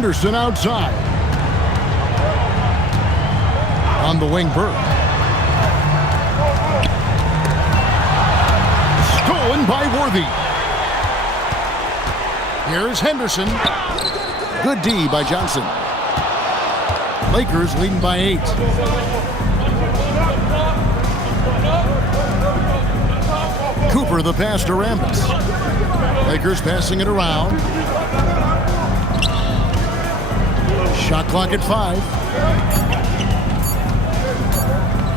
Henderson outside. On the wing, Burke. Stolen by Worthy. Here's Henderson. Good D by Johnson. Lakers leading by 8. Cooper the pass to Rambis. Lakers passing it around. Shot clock at 5.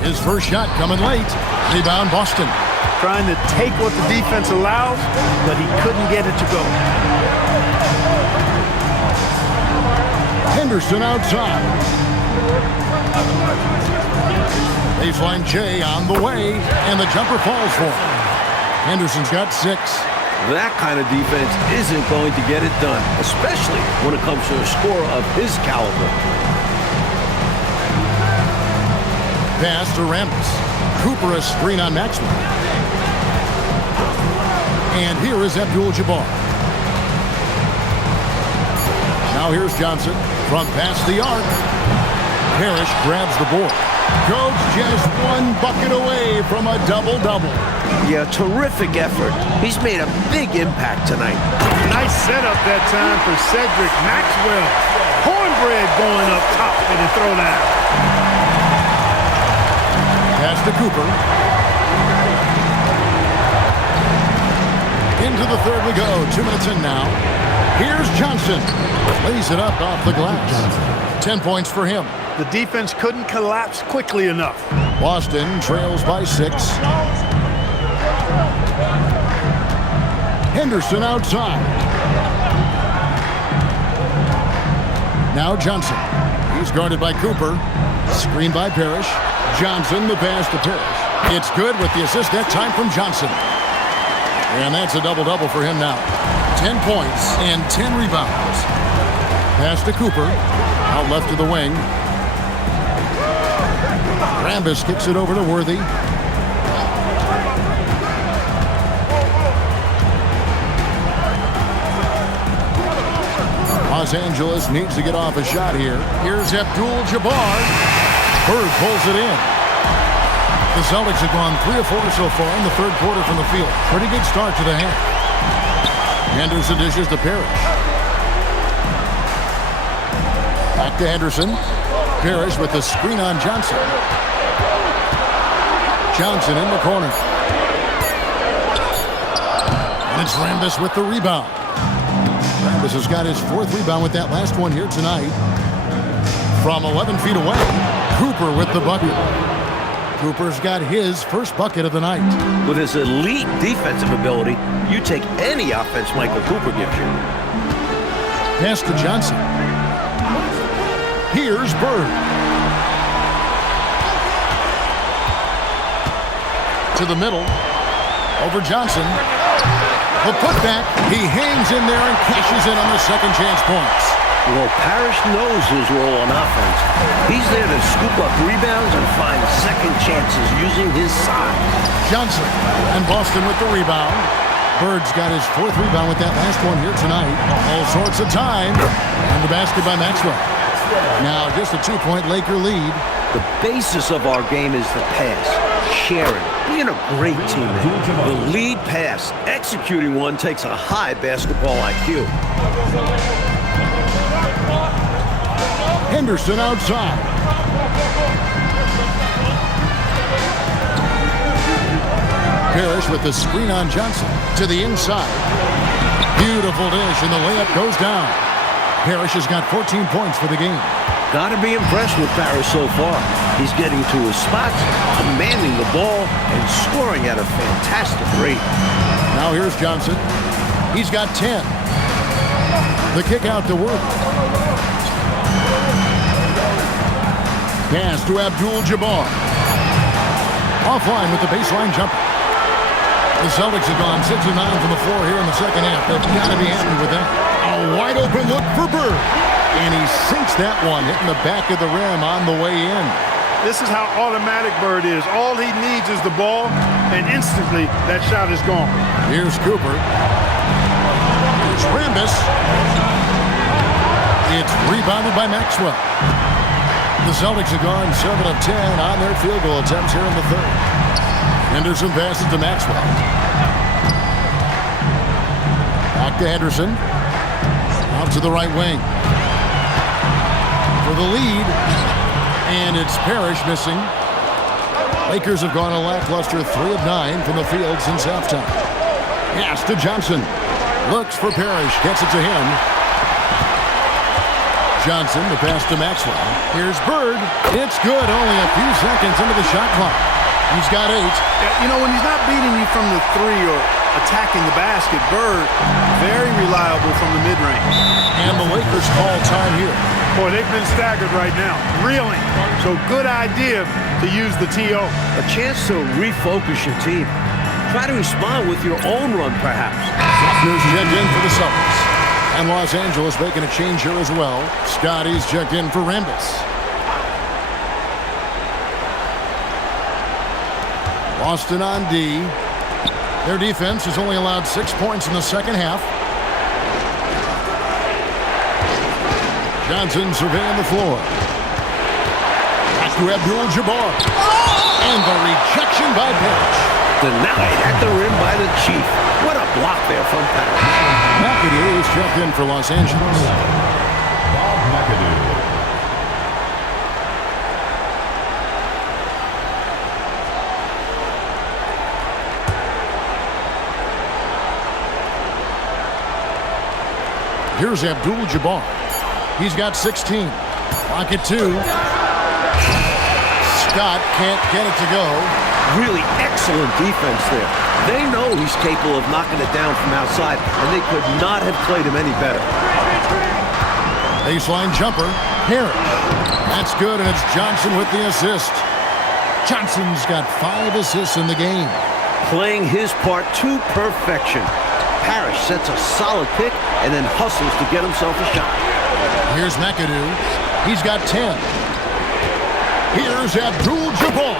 His first shot coming late. Rebound Boston. Trying to take what the defense allows, but he couldn't get it to go. Henderson outside. Baseline J on the way, and the jumper falls for him. Henderson's got 6. That kind of defense isn't going to get it done, especially when it comes to a scorer of his caliber. Pass to Rambis. Cooper a screen on Maxwell. And here is Abdul-Jabbar. Now here's Johnson from past the arc. Parrish grabs the board. Coach just one bucket away from a double-double. Yeah, terrific effort. He's made a big impact tonight. Nice setup that time for Cedric Maxwell. Cornbread going up top for the throwdown. Pass to Cooper. Into the third we go. 2 minutes in now. Here's Johnson. Lays it up off the glass. 10 points for him. The defense couldn't collapse quickly enough. Boston trails by 6. Henderson outside. Now Johnson. He's guarded by Cooper. Screened by Parrish. Johnson, the pass to Parrish. It's good with the assist that time from Johnson. And that's a double-double for him now. 10 points and 10 rebounds. Pass to Cooper. Out left to the wing. Rambis kicks it over to Worthy. Los Angeles needs to get off a shot here. Here's Abdul-Jabbar. Bird pulls it in. The Celtics have gone 3 of 4 so far in the third quarter from the field. Pretty good start to the half. Henderson dishes to Parrish. Back to Henderson. Parrish with the screen on Johnson. Johnson in the corner. And it's Rambis with the rebound. Rambis has got his 4th rebound with that last one here tonight. From 11 feet away, Cooper with the bucket. Cooper's got his first bucket of the night. With his elite defensive ability, you take any offense Michael Cooper gives you. Pass to Johnson. Here's Bird. To the middle. Over Johnson. The putback. He hangs in there and cashes in on the second chance points. Well, Parrish knows his role on offense. He's there to scoop up rebounds and find second chances using his size. Johnson and Boston with the rebound. Bird's got his 4th rebound with that last one here tonight. All sorts of time. And the basket by Maxwell. Now just a 2-point Laker lead. The basis of our game is the pass, sharing, being a great teammate. The lead pass, executing one takes a high basketball IQ. Henderson outside. Parrish with the screen on Johnson to the inside. Beautiful dish, and the layup goes down. Parrish has got 14 points for the game. Got to be impressed with Parrish so far. He's getting to his spots, commanding the ball, and scoring at a fantastic rate. Now here's Johnson. He's got 10. The kick out to Worthy. Pass to Abdul-Jabbar. Offline with the baseline jumper. The Celtics have gone 6 of 9 from the floor here in the second half. They've got to be happy with that. A wide open look for Bird. And he sinks that one, hitting the back of the rim on the way in. This is how automatic Bird is. All he needs is the ball, and instantly that shot is gone. Here's Cooper. Here's Rambis. It's rebounded by Maxwell. The Celtics have gone 7 of 10 on their field goal attempts here in the third. Henderson passes to Maxwell. Back to Henderson. Out to the right wing. For the lead. And it's Parrish missing. Lakers have gone a lackluster 3 of 9 from the field since halftime. Pass to Johnson. Looks for Parrish. Gets it to him. Johnson, the pass to Maxwell. Here's Bird. It's good. Only a few seconds into the shot clock. He's got 8. You know, when he's not beating you from the 3 or attacking the basket, Bird, very reliable from the mid-range. And the Lakers call time here. Boy, they've been staggered right now. Reeling. So good idea to use the TO. A chance to refocus your team. Try to respond with your own run, perhaps. Buckner's checked in for the Celtics. And Los Angeles making a change here as well. Scotty's checked in for Rambis. Boston on D. Their defense has only allowed 6 points in the second half. Johnson surveying the floor. Back to Abdul-Jabbar. And the rejection by Parrish. Denied at the rim by the Chief. What a block there from Parrish. McAdoo is checked in for Los Angeles. Bob McAdoo. Here's Abdul-Jabbar. He's got 16. Pocket 2. Scott can't get it to go. Really excellent defense there. They know he's capable of knocking it down from outside, and they could not have played him any better. Baseline jumper. Parrish. That's good, and it's Johnson with the assist. Johnson's got 5 assists in the game. Playing his part to perfection. Parrish sets a solid pick and then hustles to get himself a shot. Here's McAdoo. He's got 10. Here's Abdul-Jabbar.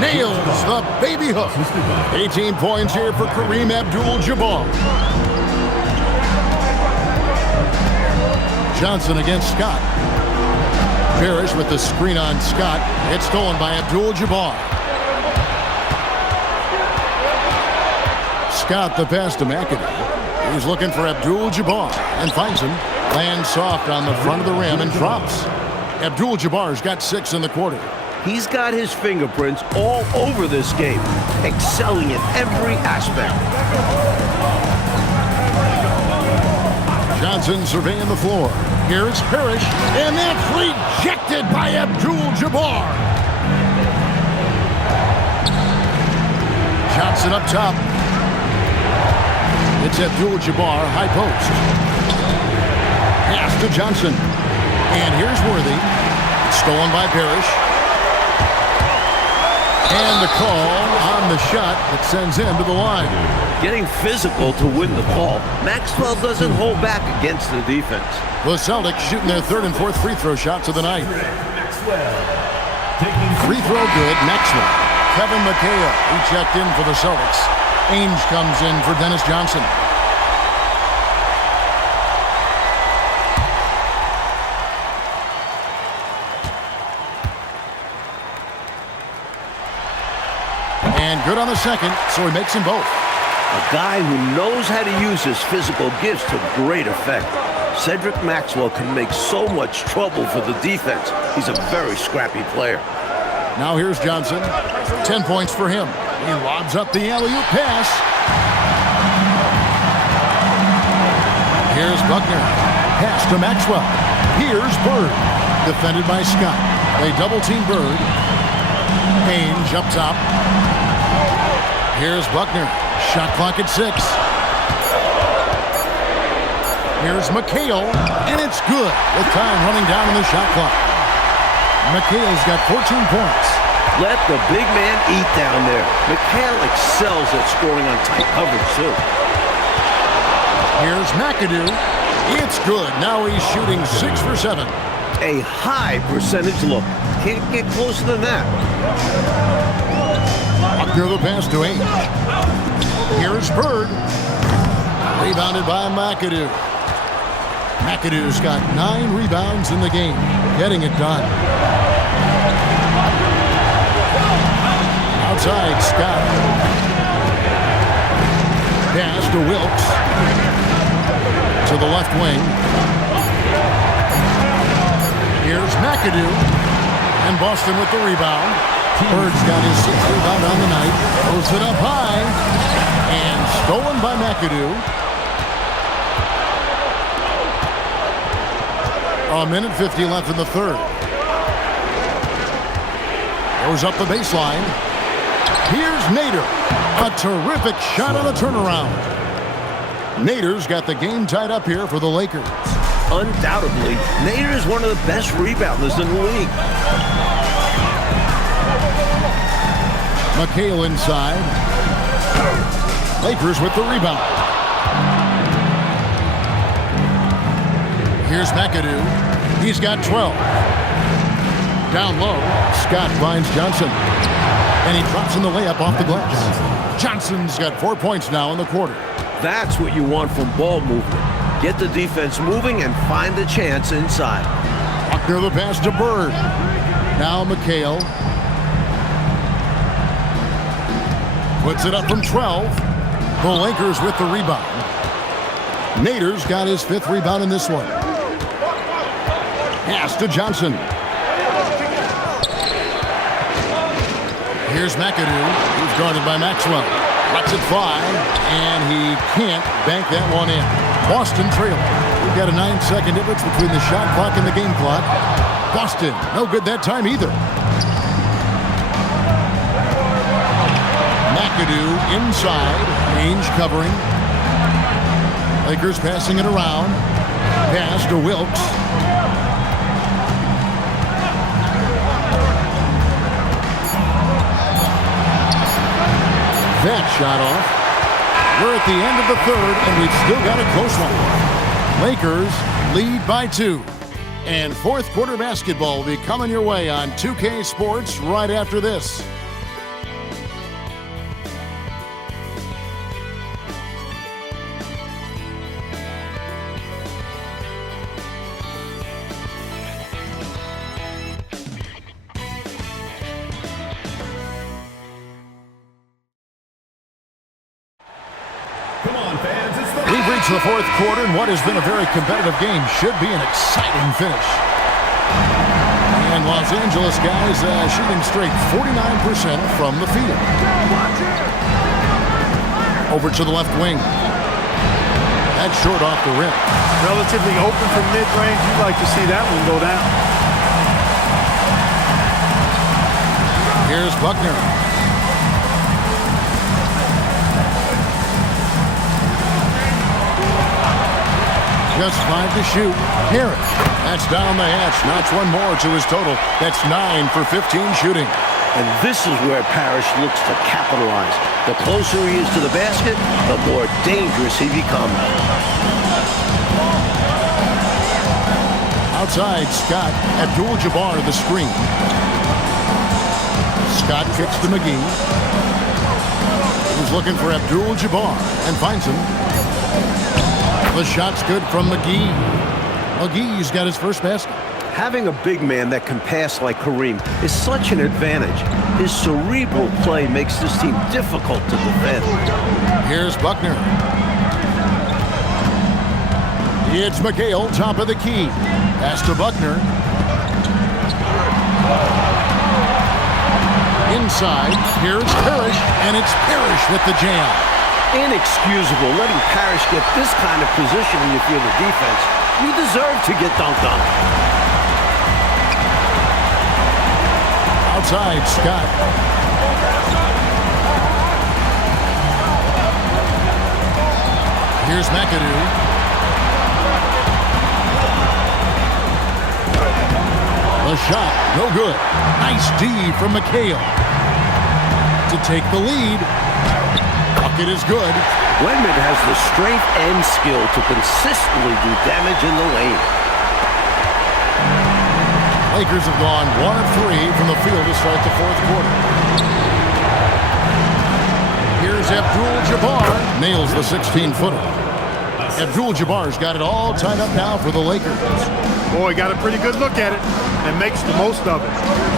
Nails the baby hook. 18 points here for Kareem Abdul-Jabbar. Johnson against Scott. Parrish with the screen on Scott. It's stolen by Abdul-Jabbar. Scott the pass to McAdoo. He's looking for Abdul-Jabbar and finds him. Lands soft on the front of the rim and drops. Abdul-Jabbar's got 6 in the quarter. He's got his fingerprints all over this game, excelling in every aspect. Johnson surveying the floor. Here's Parrish, and that's rejected by Abdul-Jabbar. Johnson up top. It's Abdul-Jabbar, high post. Pass to Johnson. And here's Worthy. Stolen by Parrish. And the call on the shot that sends him to the line. Getting physical to win the ball. Maxwell doesn't hold back against the defense. The Celtics shooting their 3rd and 4th free throw shots of the night. Free throw good, Maxwell. Kevin McHale, he checked in for the Celtics. Ainge comes in for Dennis Johnson. And good on the second, so he makes them both. A guy who knows how to use his physical gifts to great effect. Cedric Maxwell can make so much trouble for the defense. He's a very scrappy player. Now here's Johnson. 10 points for him. He lobs up the alley-oop pass. Here's Buckner. Pass to Maxwell. Here's Bird. Defended by Scott. They double-team Bird. Ainge up top. Here's Buckner. Shot clock at 6. Here's McHale, and it's good with time running down on the shot clock. McHale's got 14 points. Let the big man eat down there. McHale excels at scoring on tight coverage, too. Here's McAdoo. It's good. Now he's shooting 6 for 7. A high percentage look. Can't get closer than that. Buckner the pass to Ainge. Here's Bird. Rebounded by McAdoo. McAdoo's got 9 rebounds in the game, getting it done. Outside, Scott. Pass to Wilkes. To the left wing. Here's McAdoo. And Boston with the rebound. Bird's got his 6th rebound on the night. Throws it up high. And stolen by McAdoo. A minute 50 left in the third. Goes up the baseline. Here's Nader. A terrific shot on the turnaround. Nader's got the game tied up here for the Lakers. Undoubtedly, Nader is one of the best rebounders in the league. McHale inside. Lakers with the rebound. Here's McAdoo. He's got 12. Down low, Scott finds Johnson. And he drops in the layup off the glass. Johnson's got 4 points now in the quarter. That's what you want from ball movement. Get the defense moving and find the chance inside. Buckner the pass to Bird. Now McHale. Puts it up from 12. The Lakers with the rebound. Nader's got his 5th rebound in this one. Pass to Johnson. Here's McAdoo. He's guarded by Maxwell. Lets it fly, and he can't bank that one in. Boston trailing. We've got a 9-second difference between the shot clock and the game clock. Boston, no good that time either. McAdoo inside. Ainge covering. Lakers passing it around. Pass to Wilkes. That shot off. We're at the end of the third, and we've still got a close one. Lakers lead by 2. And fourth quarter basketball will be coming your way on 2K Sports right after this. We've reached the fourth quarter, and what has been a very competitive game should be an exciting finish. And Los Angeles guys shooting straight 49% from the field. Over to the left wing. That's short off the rim. Relatively open from mid-range. You'd like to see that one go down. Here's Buckner. Just 5 to shoot. Harris. That's down the hatch. Notch one more to his total. That's 9 for 15 shooting. And this is where Parrish looks to capitalize. The closer he is to the basket, the more dangerous he becomes. Outside, Scott. Abdul-Jabbar the screen. Scott kicks to McGee. He's looking for Abdul-Jabbar and finds him. The shot's good from McGee. McGee's got his first basket. Having a big man that can pass like Kareem is such an advantage. His cerebral play makes this team difficult to defend. Here's Buckner. It's McHale, top of the key. Pass to Buckner. Inside, here's Parrish, and it's Parrish with the jam. Inexcusable letting Parrish get this kind of position if you're the defense. You deserve to get dunked on. Outside, Scott. Here's McAdoo. The shot, no good. Nice D from McHale. To take the lead. Bucket is good. Wendman has the strength and skill to consistently do damage in the lane. Lakers have gone 1 of 3 from the field to start the fourth quarter. Here's Abdul-Jabbar. Nails the 16-footer. Abdul-Jabbar's got it all tied up now for the Lakers. Boy, got a pretty good look at it and makes the most of it.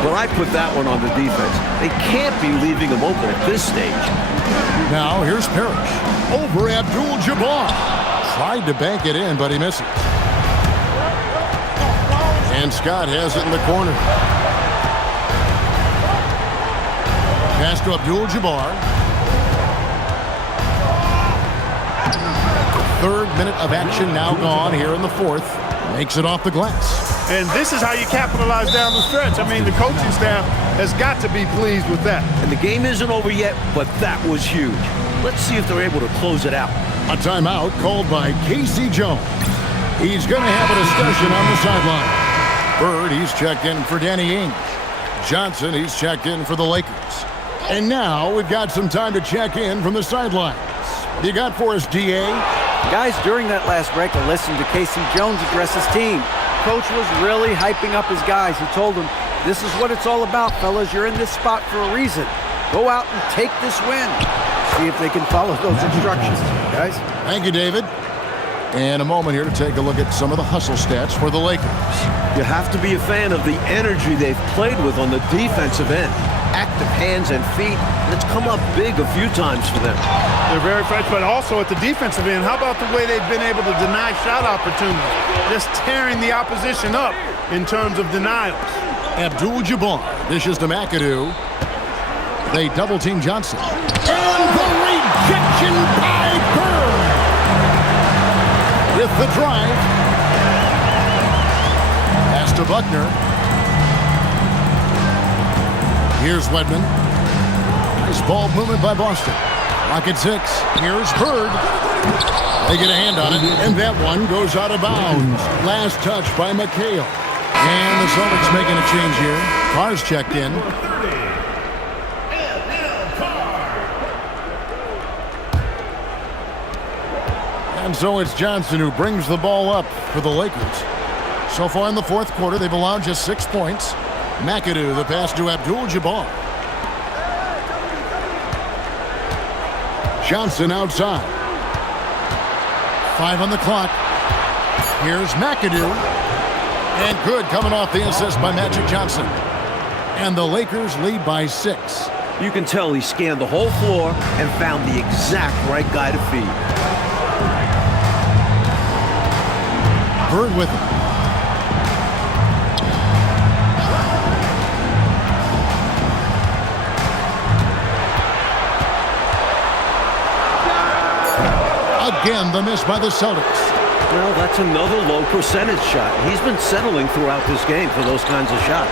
Well, I put that one on the defense. They can't be leaving him open at this stage. Now here's Parrish. Over Abdul-Jabbar. Tried to bank it in, but he misses. And Scott has it in the corner. Pass to Abdul-Jabbar. Third minute of action now gone here in the fourth. Makes it off the glass. And this is how you capitalize down the stretch. I mean, the coaching staff has got to be pleased with that. And the game isn't over yet, but that was huge. Let's see if they're able to close it out. A timeout called by Casey Jones. He's going to have a discussion on the sideline. Bird, he's checked in for Danny Ainge. Johnson, he's checked in for the Lakers. And now we've got some time to check in from the sidelines. What do you got for us, D.A.? Guys, during that last break, I listened to Casey Jones address his team. Coach was really hyping up his guys. He told them, this is what it's all about, fellas. You're in this spot for a reason. Go out and take this win. See if they can follow those instructions, guys. Thank you, David. And a moment here to take a look at some of the hustle stats for the Lakers. You have to be a fan of the energy they've played with on the defensive end. Active hands and feet, and it's come up big a few times for them. They're very fresh, but also at the defensive end, how about the way they've been able to deny shot opportunities? Just tearing the opposition up in terms of denials. Abdul-Jabbar dishes to McAdoo. They double-team Johnson. And the rejection by Bird. With the drive. Pass to Buckner. Here's Wedman. Nice ball movement by Boston. Rocket 6. Here's Bird. They get a hand on it, and that one goes out of bounds. Last touch by McHale. And the Celtics making a change here. Carr's checked in. And so it's Johnson who brings the ball up for the Lakers. So far in the fourth quarter, they've allowed just 6 points. McAdoo, the pass to Abdul-Jabbar. Johnson outside. 5 on the clock. Here's McAdoo. And good coming off the assist by Magic Johnson. And the Lakers lead by 6. You can tell he scanned the whole floor and found the exact right guy to feed. Bird with him. Again, the miss by the Celtics. Well, that's another low percentage shot. He's been settling throughout this game for those kinds of shots.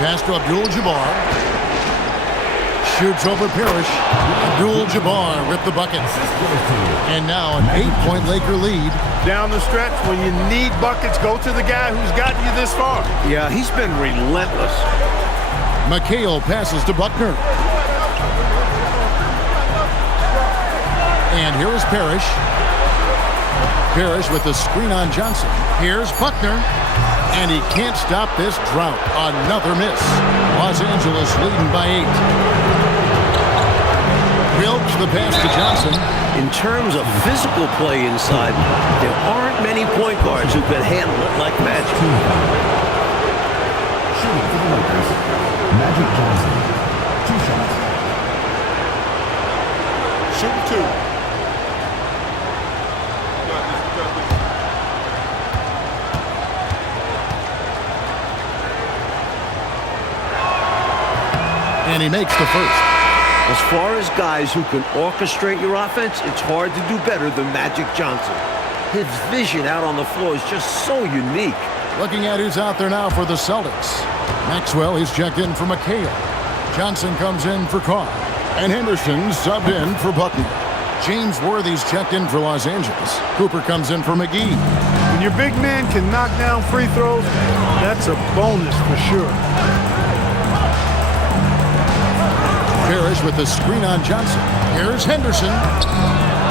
Pass to Abdul-Jabbar. Shoots over Parrish. Abdul-Jabbar with the bucket. And now an 8-point Laker lead. Down the stretch, when you need buckets, go to the guy who's gotten you this far. Yeah, he's been relentless. McHale passes to Buckner. And here is Parrish. Parrish with the screen on Johnson. Here's Buckner. And he can't stop this drought. Another miss. Los Angeles leading by 8. Wilkes the pass to Johnson. In terms of physical play inside, there aren't many point guards who can handle it like Magic. Shooting for the Lakers, Magic Johnson. 2 shots. Shooting 2. And he makes the first. As far as guys who can orchestrate your offense, it's hard to do better than Magic Johnson. His vision out on the floor is just so unique. Looking at who's out there now for the Celtics. Maxwell, he's checked in for McHale. Johnson comes in for Carr. And Henderson subbed in for Buckner. James Worthy's checked in for Los Angeles. Cooper comes in for McGee. When your big man can knock down free throws, that's a bonus for sure. Parrish with the screen on Johnson. Here's Henderson.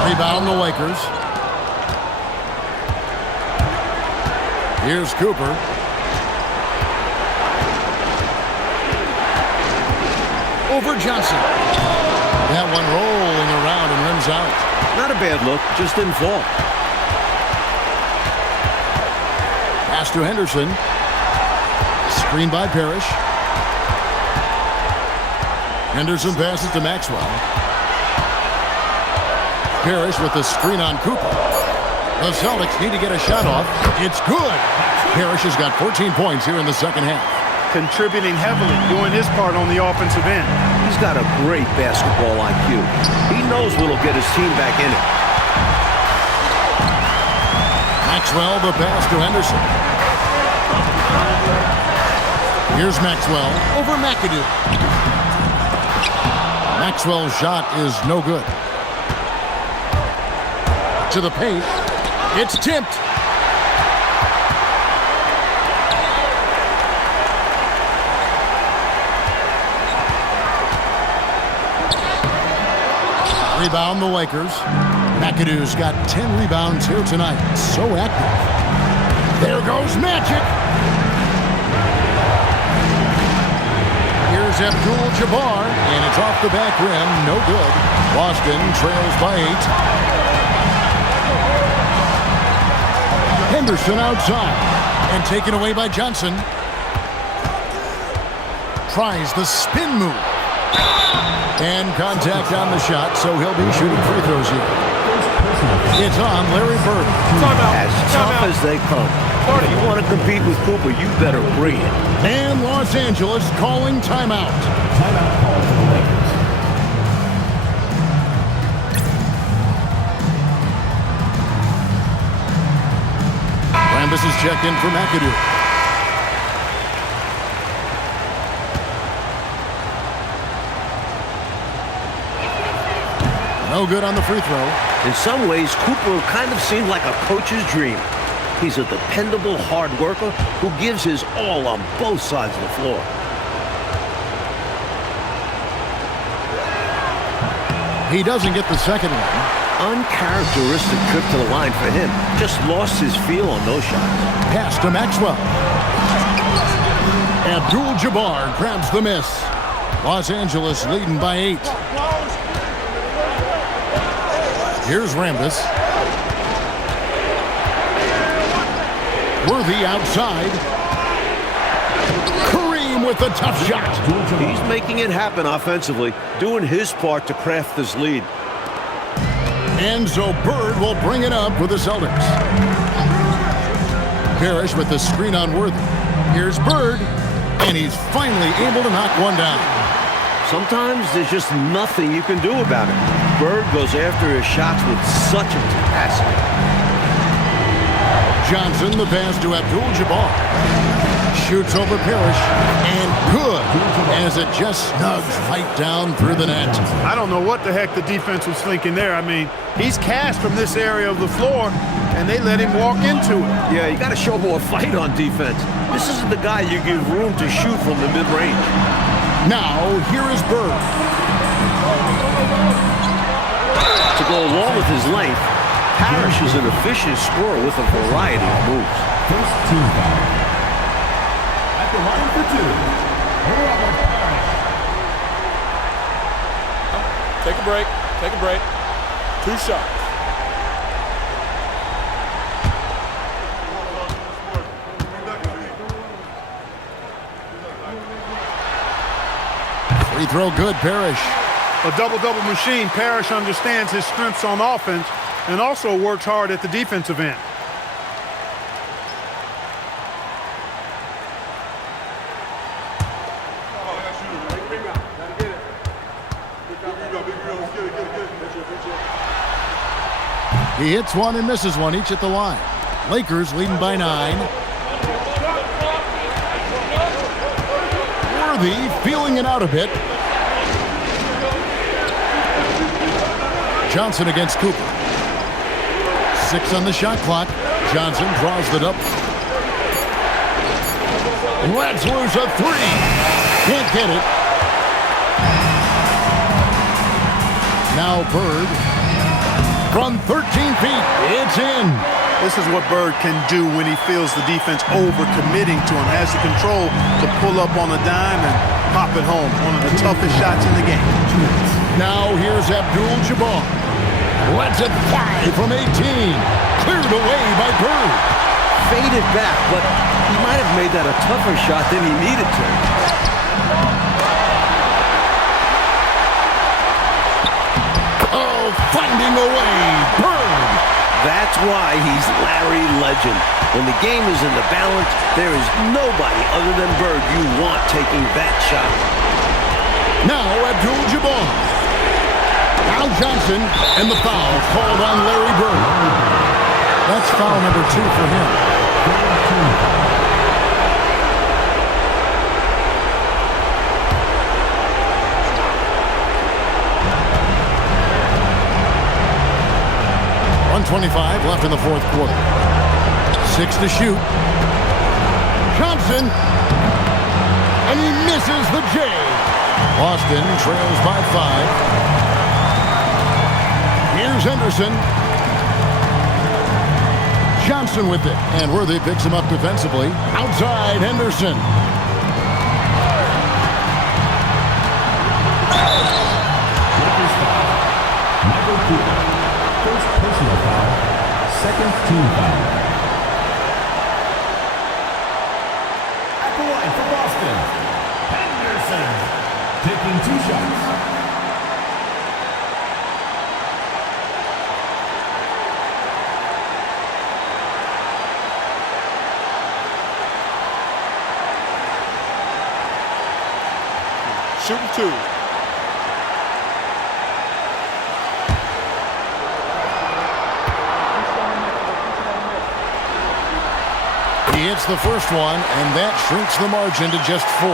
Rebound the Lakers. Here's Cooper. Over Johnson. That one rolling around and rims out. Not a bad look, just didn't fall. Pass to Henderson. Screen by Parrish. Henderson passes to Maxwell. Parrish with the screen on Cooper. The Celtics need to get a shot off. It's good. Parrish has got 14 points here in the second half. Contributing heavily, doing his part on the offensive end. He's got a great basketball IQ. He knows what'll get his team back in it. Maxwell, the pass to Henderson. Here's Maxwell over McAdoo. Maxwell's shot is no good. To the paint. It's tipped. Rebound the Lakers. McAdoo's got 10 rebounds here tonight. So active. There goes Magic. Here's Abdul-Jabbar, and it's off the back rim. No good. Boston trails by 8. Henderson outside and taken away by Johnson. Tries the spin move. And contact on the shot, so he'll be shooting free throws here. It's on Larry Bird. As tough as they come. If you want to compete with Cooper, you better bring it. And Los Angeles calling timeout. Timeout called for the Lakers. Rambis is checked in for McAdoo. No good on the free throw. In some ways, Cooper kind of seemed like a coach's dream. He's a dependable hard worker who gives his all on both sides of the floor. He doesn't get the second one. Uncharacteristic trip to the line for him. Just lost his feel on those shots. Pass to Maxwell. Abdul-Jabbar grabs the miss. Los Angeles leading by 8. Here's Rambis. Worthy outside. Kareem with the tough shot. He's making it happen offensively, doing his part to craft this lead. And so Bird will bring it up with the Celtics. Parrish with the screen on Worthy. Here's Bird, and he's finally able to knock one down. Sometimes there's just nothing you can do about it. Bird goes after his shots with such a tenacity. Johnson, the pass to Abdul-Jabbar. Shoots over Parrish, and good, as it just snugs right down through the net. I don't know what the heck the defense was thinking there. I mean, he's cast from this area of the floor, and they let him walk into it. Yeah, you got to show more fight on defense. This isn't the guy you give room to shoot from the mid-range. Now, here is Bird. To go along with his length, Parrish is an efficient scorer with a variety of moves. First team foul. At the line for 2. Robert Parrish. Take a break. Take a break. 2 shots. Free throw good, Parrish. A double-double machine. Parrish understands his strengths on offense and also works hard at the defensive end. He hits one and misses one, each at the line. Lakers leading by 9. Worthy feeling it out a bit. Johnson against Cooper. 6 on the shot clock. Johnson draws the double. Lets loose a 3. Can't get it. Now Bird. From 13 feet, it's in. This is what Bird can do when he feels the defense over-committing to him. Has the control to pull up on a dime and pop it home. One of the toughest shots in the game. Now here's Abdul-Jabbar. Lets it fly from 18. Cleared away by Bird. Faded back, but he might have made that a tougher shot than he needed to. Oh, finding a way. Bird. That's why he's Larry Legend. When the game is in the balance, there is nobody other than Bird you want taking that shot. Now Abdul-Jabbar. Al Johnson, and the foul called on Larry Bird. That's foul number 2 for him. .125 left in the fourth quarter. 6 to shoot. Johnson, and he misses the J. Boston trails by 5. Here's Henderson. Johnson with it. And Worthy picks him up defensively. Outside Henderson. First personal foul, second team foul. At the line for Boston, Henderson taking 2 shots. Shooting 2. He hits the first one, and that shrinks the margin to just 4.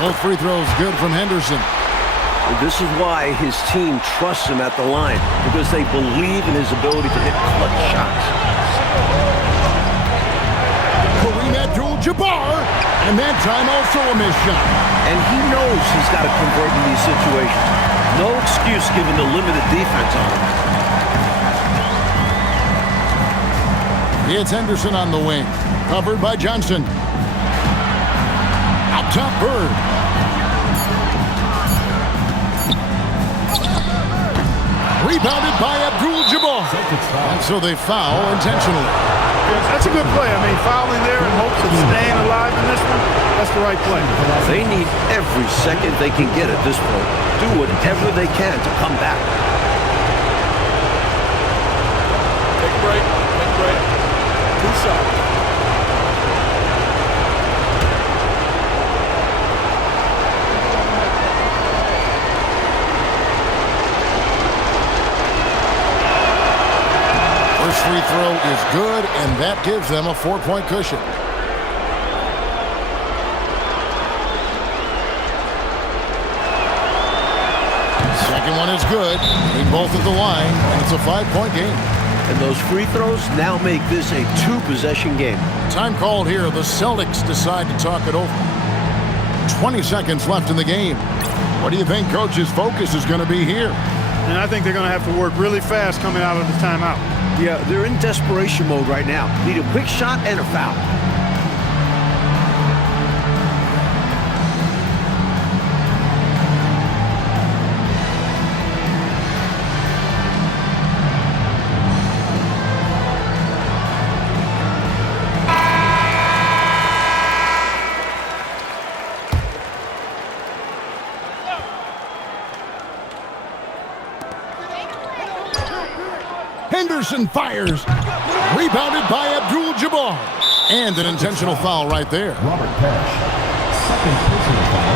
Both free throws good from Henderson. This is why his team trusts him at the line, because they believe in his ability to hit clutch shots. Kareem Abdul-Jabbar, and that time also a missed shot. And he knows he's got to convert in these situations. No excuse given the limited defense on him. It's Henderson on the wing, covered by Johnson. Out top, Bird. Rebounded by Abdul-Jabbar. And so they foul intentionally. Yes, that's a good play. I mean, fouling there in hopes of staying alive in this one, that's the right play. They need every second they can get at this point. Do whatever they can to come back. Take a break. Take a break. 2 shots. First free throw is good, and that gives them a 4-point cushion. Second one is good. They both at the line, and it's a 5-point game. And those free throws now make this a 2-possession game. Time called here. The Celtics decide to talk it over. 20 seconds left in the game. What do you think Coach's focus is going to be here? And I think they're going to have to work really fast coming out of the timeout. Yeah, they're in desperation mode right now. Need a quick shot and a foul. Henderson fires. Rebounded by Abdul-Jabbar. And an intentional foul right there. Robert Parrish, second personal foul,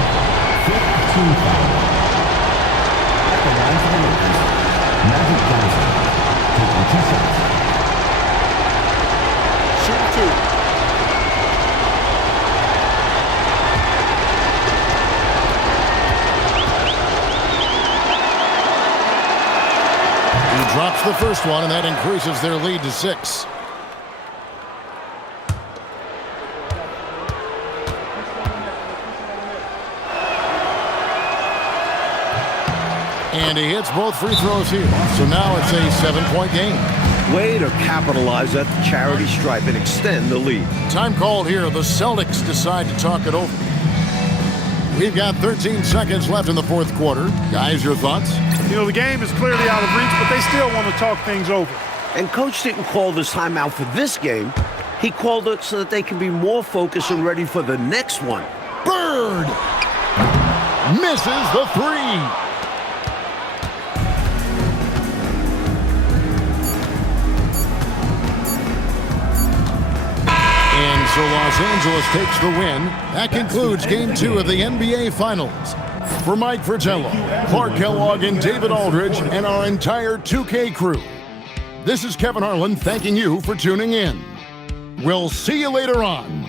fifth team foul. At the line for the Lakers, Magic Johnson taking 2 shots. Shooting 2. He drops the first one, and that increases their lead to 6. And he hits both free throws here. So now it's a 7-point game. Way to capitalize at the charity stripe and extend the lead. Time called here. The Celtics decide to talk it over. We've got 13 seconds left in the fourth quarter. Guys, your thoughts? You know, the game is clearly out of reach, but they still want to talk things over. And Coach didn't call this timeout for this game. He called it so that they can be more focused and ready for the next one. Bird misses the three. And so Los Angeles takes the win. That concludes Game 2 of the NBA Finals. For Mike Fratello, Clark Kellogg, and David Aldridge, and our entire 2K crew, this is Kevin Harlan thanking you for tuning in. We'll see you later on.